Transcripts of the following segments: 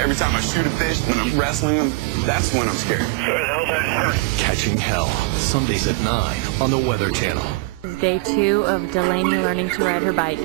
Every time I shoot a fish, when I'm wrestling them, that's when I'm scared. Catching Hell, Sundays at 9 on the Weather Channel. Day 2 of Delaney learning to ride her bike.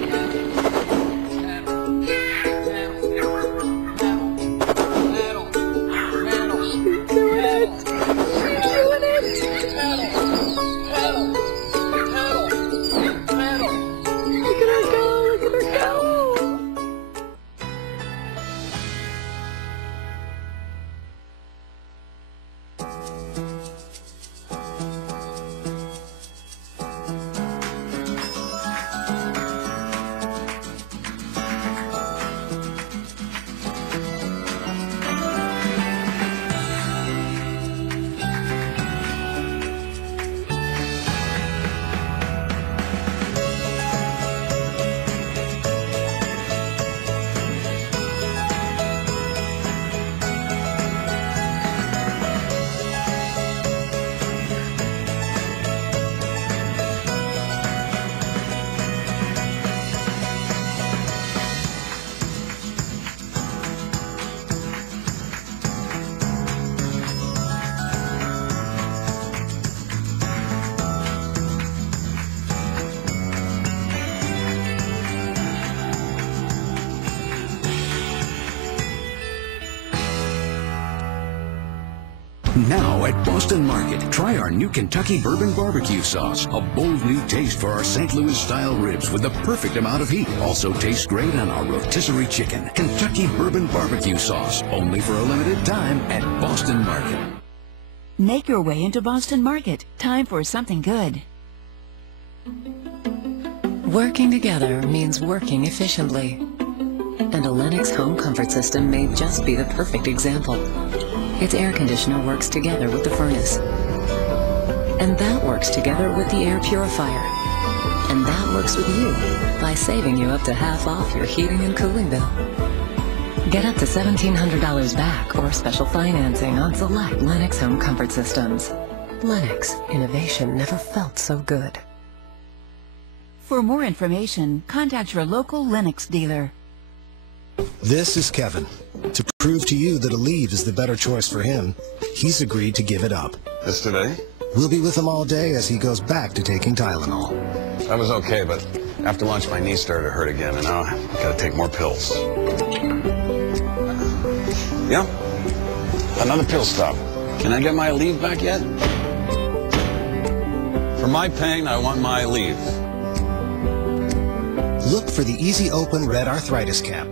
Now at Boston Market, try our new Kentucky Bourbon Barbecue Sauce. A bold new taste for our St. Louis-style ribs with the perfect amount of heat. Also tastes great on our rotisserie chicken. Kentucky Bourbon Barbecue Sauce, only for a limited time at Boston Market. Make your way into Boston Market. Time for something good. Working together means working efficiently. And a Lennox home comfort system may just be the perfect example. Its air conditioner works together with the furnace. And that works together with the air purifier. And that works with you by saving you up to half off your heating and cooling bill. Get up to $1,700 back or special financing on select Lennox home comfort systems. Lennox, innovation never felt so good. For more information, contact your local Lennox dealer. This is Kevin. To prove to you that Aleve is the better choice for him, he's agreed to give it up. This today? We'll be with him all day as he goes back to taking Tylenol. That was okay, but after lunch my knee started to hurt again, and now I gotta take more pills. Yeah? Another pill stop. Can I get my Aleve back yet? For my pain, I want my Aleve. Look for the Easy Open Red Arthritis Cap.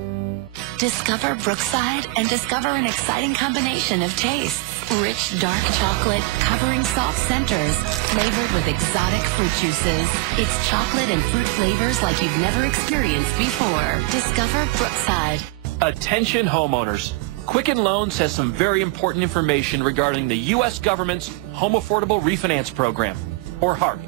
Discover Brookside and discover an exciting combination of tastes. Rich, dark chocolate, covering soft centers, flavored with exotic fruit juices. It's chocolate and fruit flavors like you've never experienced before. Discover Brookside. Attention homeowners. Quicken Loans has some very important information regarding the U.S. government's Home Affordable Refinance Program, or HARP.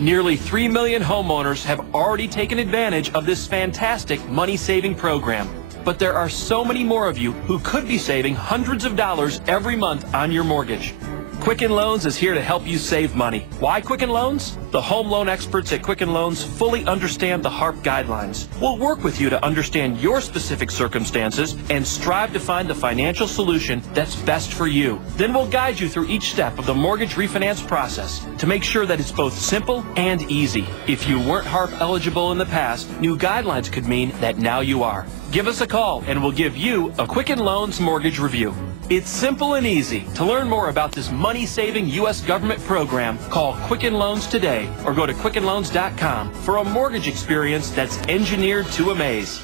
Nearly 3 million homeowners have already taken advantage of this fantastic money-saving program. But there are so many more of you who could be saving hundreds of dollars every month on your mortgage. Quicken Loans is here to help you save money. Why Quicken Loans? The home loan experts at Quicken Loans fully understand the HARP guidelines. We'll work with you to understand your specific circumstances and strive to find the financial solution that's best for you. Then we'll guide you through each step of the mortgage refinance process to make sure that it's both simple and easy. If you weren't HARP eligible in the past, new guidelines could mean that now you are. Give us a call and we'll give you a Quicken Loans mortgage review. It's simple and easy. To learn more about this money-saving U.S. government program, call Quicken Loans today or go to QuickenLoans.com for a mortgage experience that's engineered to amaze.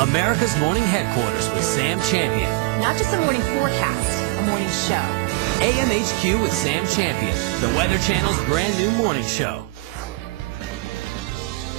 America's Morning Headquarters with Sam Champion. Not just a morning forecast, a morning show. AMHQ with Sam Champion, the Weather Channel's brand new morning show.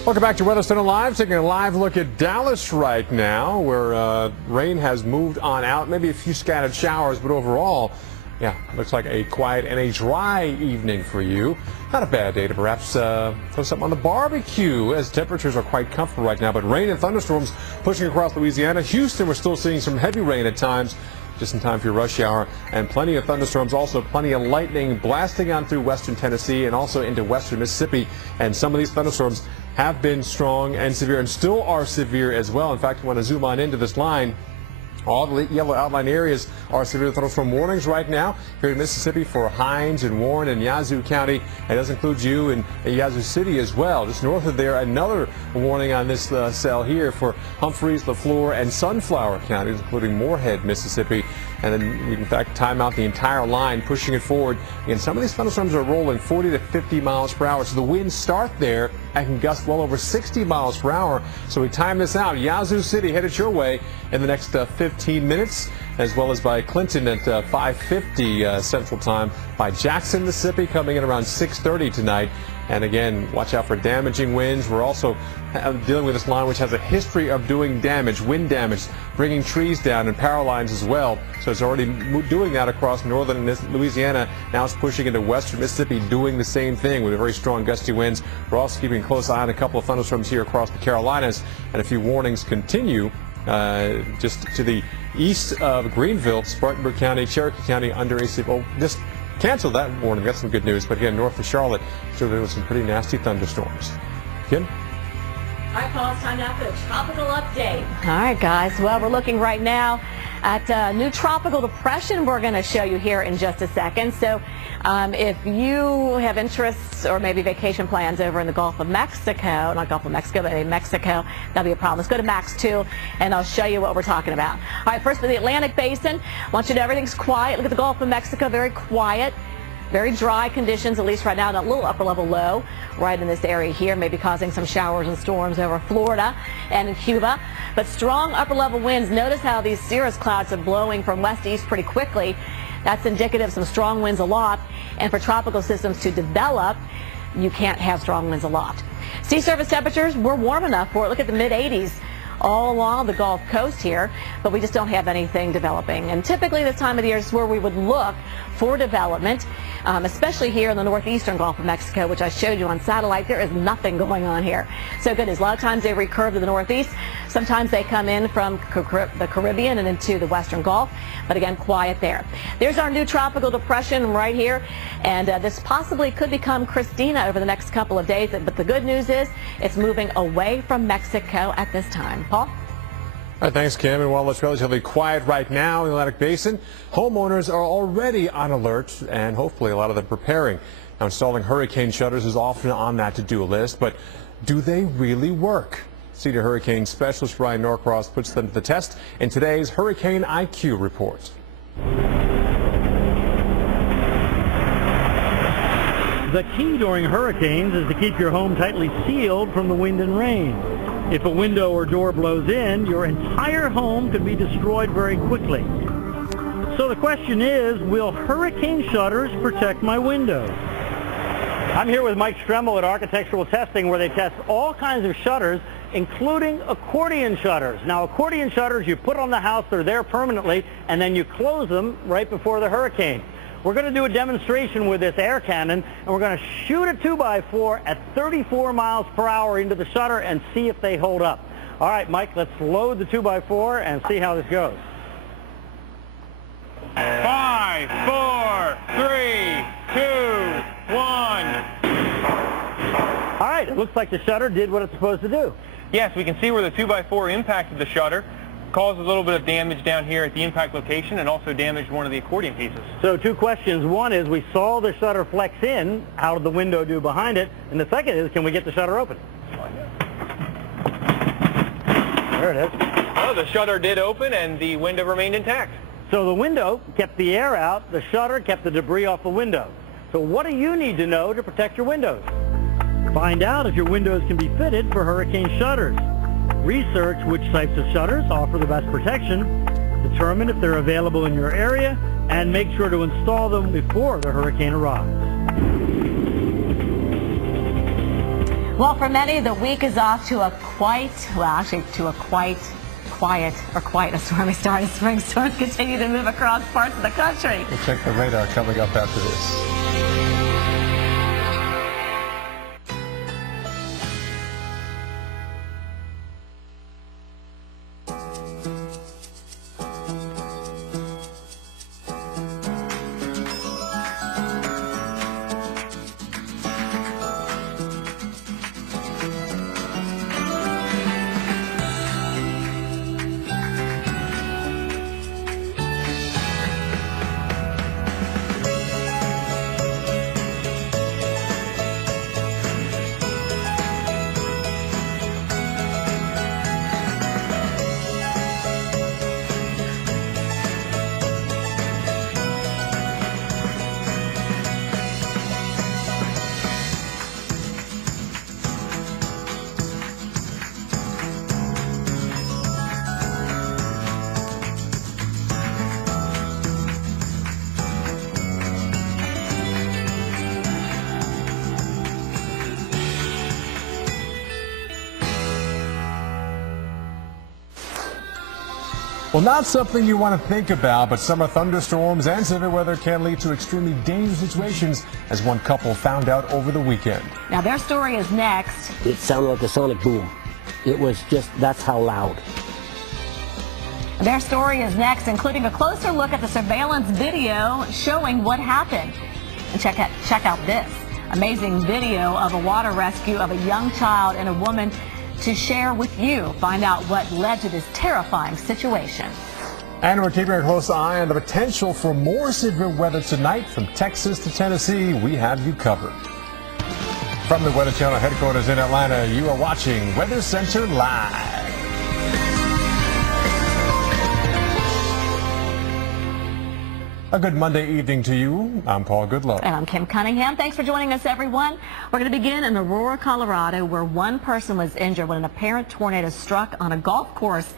Welcome back to WeatherSTAR Live, taking a live look at Dallas right now, where rain has moved on out. Maybe a few scattered showers, but overall, yeah, looks like a quiet and a dry evening for you. Not a bad day to perhaps throw something on the barbecue, as temperatures are quite comfortable right now. But rain and thunderstorms pushing across Louisiana. Houston, we're still seeing some heavy rain at times, just in time for your rush hour, and plenty of thunderstorms, also plenty of lightning blasting on through western Tennessee and also into western Mississippi. And some of these thunderstorms have been strong and severe and still are severe as well. In fact, I want to zoom on into this line. All the yellow outline areas are severe thunderstorm warnings right now here in Mississippi for Hinds and Warren and Yazoo County. It does include you in Yazoo City as well. Just north of there, another warning on this cell here for Humphreys, LaFleur, and Sunflower counties, including Moorhead, Mississippi. And then we, in fact, time out the entire line, pushing it forward. Again, some of these thunderstorms are rolling 40 to 50 miles per hour. So the winds start there and can gust well over 60 miles per hour. So we time this out. Yazoo City headed your way in the next 15 minutes, as well as by Clinton at 5:50 Central Time. By Jackson, Mississippi, coming in around 6:30 tonight. And again, watch out for damaging winds. We're also dealing with this line which has a history of doing damage, wind damage, bringing trees down and power lines as well. So it's already doing that across northern Louisiana. Now it's pushing into western Mississippi, doing the same thing with very strong gusty winds. We're also keeping a close eye on a couple of thunderstorms here across the Carolinas, and a few warnings continue just to the east of Greenville, Spartanburg County, Cherokee County under AC. Oh, just cancel that warning. That's some good news. But again, north of Charlotte, so there was some pretty nasty thunderstorms. Kim? All right, Paul, it's time now for the tropical update. All right, guys. Well, we're looking right now at a new tropical depression we're going to show you here in just a second. So if you have interests or maybe vacation plans over in the Gulf of Mexico, not Gulf of Mexico, but Mexico, that'll be a problem. Let's go to Max 2, and I'll show you what we're talking about. All right, first for the Atlantic Basin, I want you to know everything's quiet. Look at the Gulf of Mexico, very quiet. Very dry conditions, at least right now, and a little upper level low right in this area here, maybe causing some showers and storms over Florida and in Cuba. But strong upper level winds. Notice how these cirrus clouds are blowing from west to east pretty quickly. That's indicative of some strong winds aloft. And for tropical systems to develop, you can't have strong winds aloft. Sea surface temperatures, we're warm enough for it. Look at the mid-80s. All along the Gulf Coast here, but we just don't have anything developing. And typically this time of the year is where we would look for development, especially here in the northeastern Gulf of Mexico, which I showed you on satellite. There is nothing going on here. So goodness, a lot of times they recurve to the northeast. Sometimes they come in from the Caribbean and into the western Gulf, but again, quiet there. There's our new tropical depression right here, and this possibly could become Christina over the next couple of days, but the good news is it's moving away from Mexico at this time. Paul? All right, thanks, Kim. And while it's relatively quiet right now in the Atlantic Basin, homeowners are already on alert, and hopefully a lot of them preparing. Now, installing hurricane shutters is often on that to-do list, but do they really work? Senior hurricane specialist Brian Norcross puts them to the test in today's Hurricane IQ report. The key during hurricanes is to keep your home tightly sealed from the wind and rain. If a window or door blows in, your entire home could be destroyed very quickly. So the question is, will hurricane shutters protect my windows? I'm here with Mike Stremmel at Architectural Testing, where they test all kinds of shutters, including accordion shutters. Now, accordion shutters you put on the house, they're there permanently, and then you close them right before the hurricane. We're going to do a demonstration with this air cannon, and we're going to shoot a 2x4 at 34 miles per hour into the shutter and see if they hold up. All right, Mike, let's load the 2x4 and see how this goes. 5, 4, 3, 2, 1. All right, it looks like the shutter did what it's supposed to do. Yes, we can see where the 2x4 impacted the shutter, caused a little bit of damage down here at the impact location, and also damaged one of the accordion pieces. So two questions. One is, we saw the shutter flex in. How did the window do behind it? And the second is, can we get the shutter open? There it is. Well, the shutter did open and the window remained intact. So the window kept the air out, the shutter kept the debris off the window. So what do you need to know to protect your windows? Find out if your windows can be fitted for hurricane shutters. Research which types of shutters offer the best protection, determine if they're available in your area, and make sure to install them before the hurricane arrives. Well, for many, the week is off to a quite a stormy start as spring storms continue to move across parts of the country. We'll check the radar coming up after this. Well, not something you want to think about, but summer thunderstorms and severe weather can lead to extremely dangerous situations, as one couple found out over the weekend. Now, their story is next. It sounded like a sonic boom. It was just, that's how loud. Their story is next, including a closer look at the surveillance video showing what happened. And check out this amazing video of a water rescue of a young child and a woman to share with you. Find out what led to this terrifying situation. And we're keeping a close eye on the potential for more severe weather tonight. From Texas to Tennessee, we have you covered. From the Weather Channel headquarters in Atlanta, you are watching Weather Center Live. A good Monday evening to you. I'm Paul Goodlow. And I'm Kim Cunningham. Thanks for joining us, everyone. We're going to begin in Aurora, Colorado, where one person was injured when an apparent tornado struck on a golf course